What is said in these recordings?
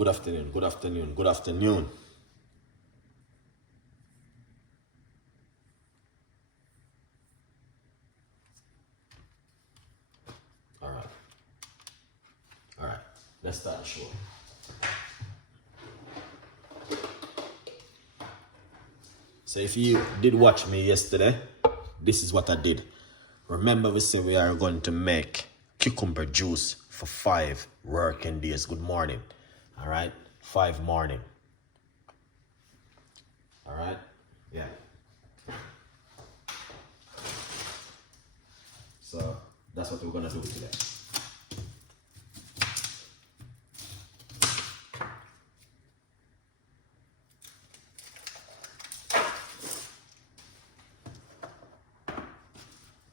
Good afternoon, good afternoon, good afternoon. All right, let's start the show. So if you did watch me yesterday, this is what I did. Remember we said we are going to make cucumber juice for 5 working days. Good morning. All right, 5 morning. All right, yeah. So that's what we're gonna do today.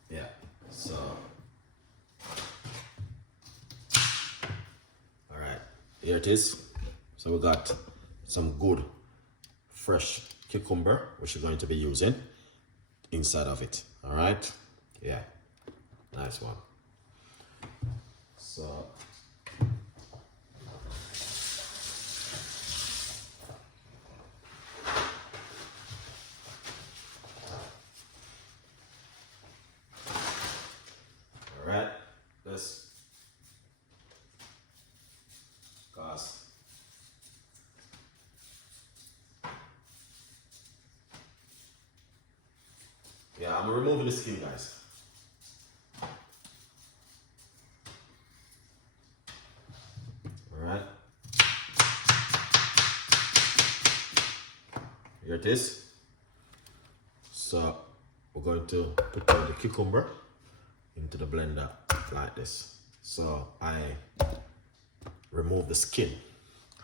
Yeah, so, all right, here it is. So we got some good fresh cucumber, which we're going to be using inside of it. All right, yeah, nice one. So, all right, let's cast. Yeah, I'm removing the skin, guys. All right. Here it is. So we're going to put the cucumber into the blender like this. So I remove the skin.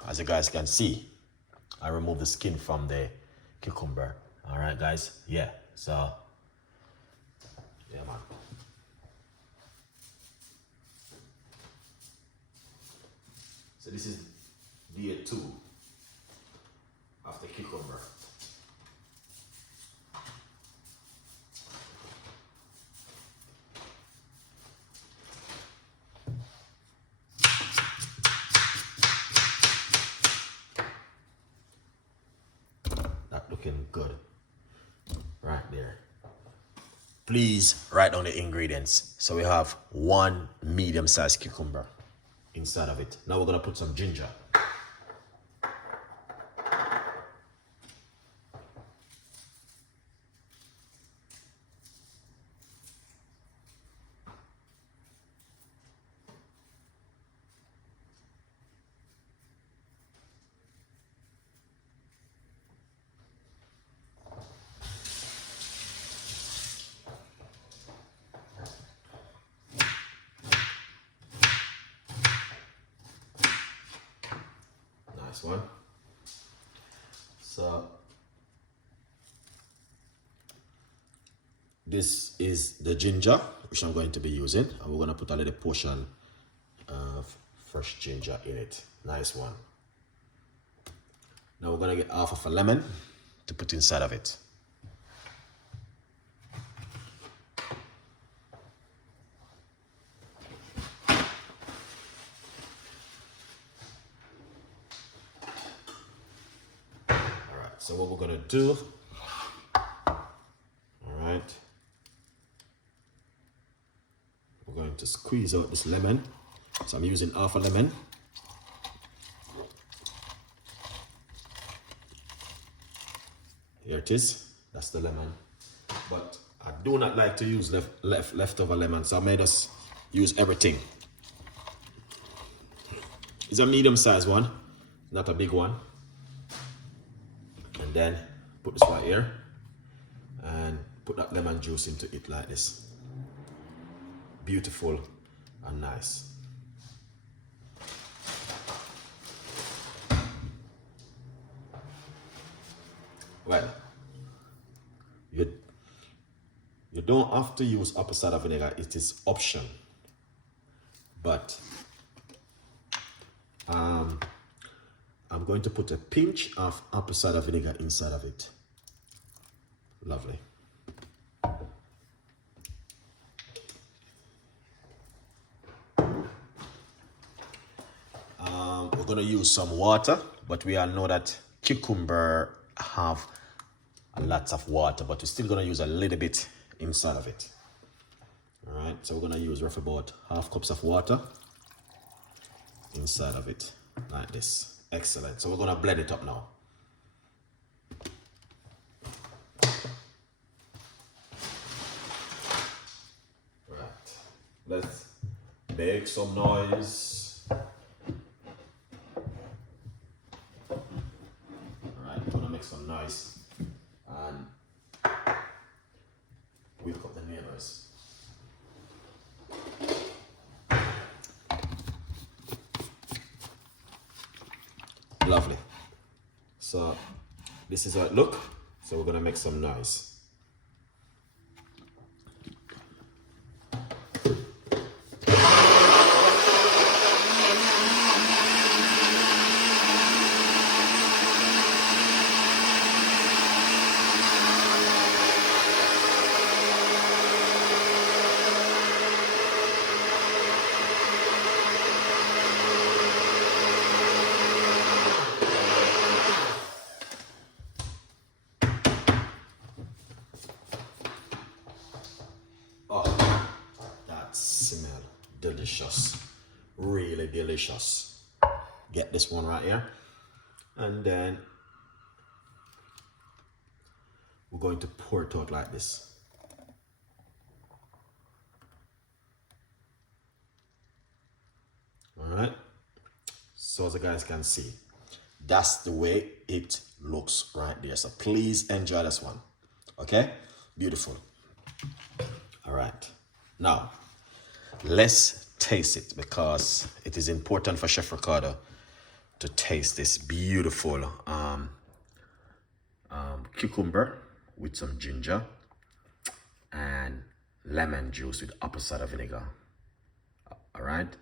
As you guys can see, I remove the skin from the cucumber. All right, guys. Yeah. So yeah, man. So this is day 2 of the cucumber. That looking good right there. Please write down the ingredients. So we have 1 medium-sized cucumber inside of it. Now we're gonna put some ginger. Nice one. So this is the ginger, which I'm going to be using, and we're gonna put a little portion of fresh ginger in it. Nice one. Now we're gonna get half of a lemon to put inside of it. Alright, so what we're gonna do, alright, we're going to squeeze out this lemon. So I'm using half a lemon. Here it is. That's the lemon. But I do not like to use leftover lemon, so I made us use everything. It's a medium-sized one, not a big one. And then put this right here and put that lemon juice into it like this. Beautiful and nice. Well, you don't have to use apple cider vinegar, it is option. But I'm going to put a pinch of apple cider vinegar inside of it. Lovely. We're we're gonna use some water, but we all know that cucumber have a lot of water, but we're still gonna use a little bit inside of it. All right, so we're gonna use roughly about 1/2 cups of water inside of it, like this. Excellent. So we're gonna blend it up now. Right, let's make some noise. Alright, we're gonna make some noise and wake up the neighbors. Lovely. So this is how it look. So we're gonna make some noise. Oh, that smell delicious, really delicious. Get this one right here, and then we're going to pour it out like this. All right, so as you guys can see, that's the way it looks right there. So please enjoy this one. Okay, beautiful. All right, now let's taste it, because it is important for Chef Ricardo to taste this beautiful cucumber with some ginger and lemon juice with apple cider vinegar. All right,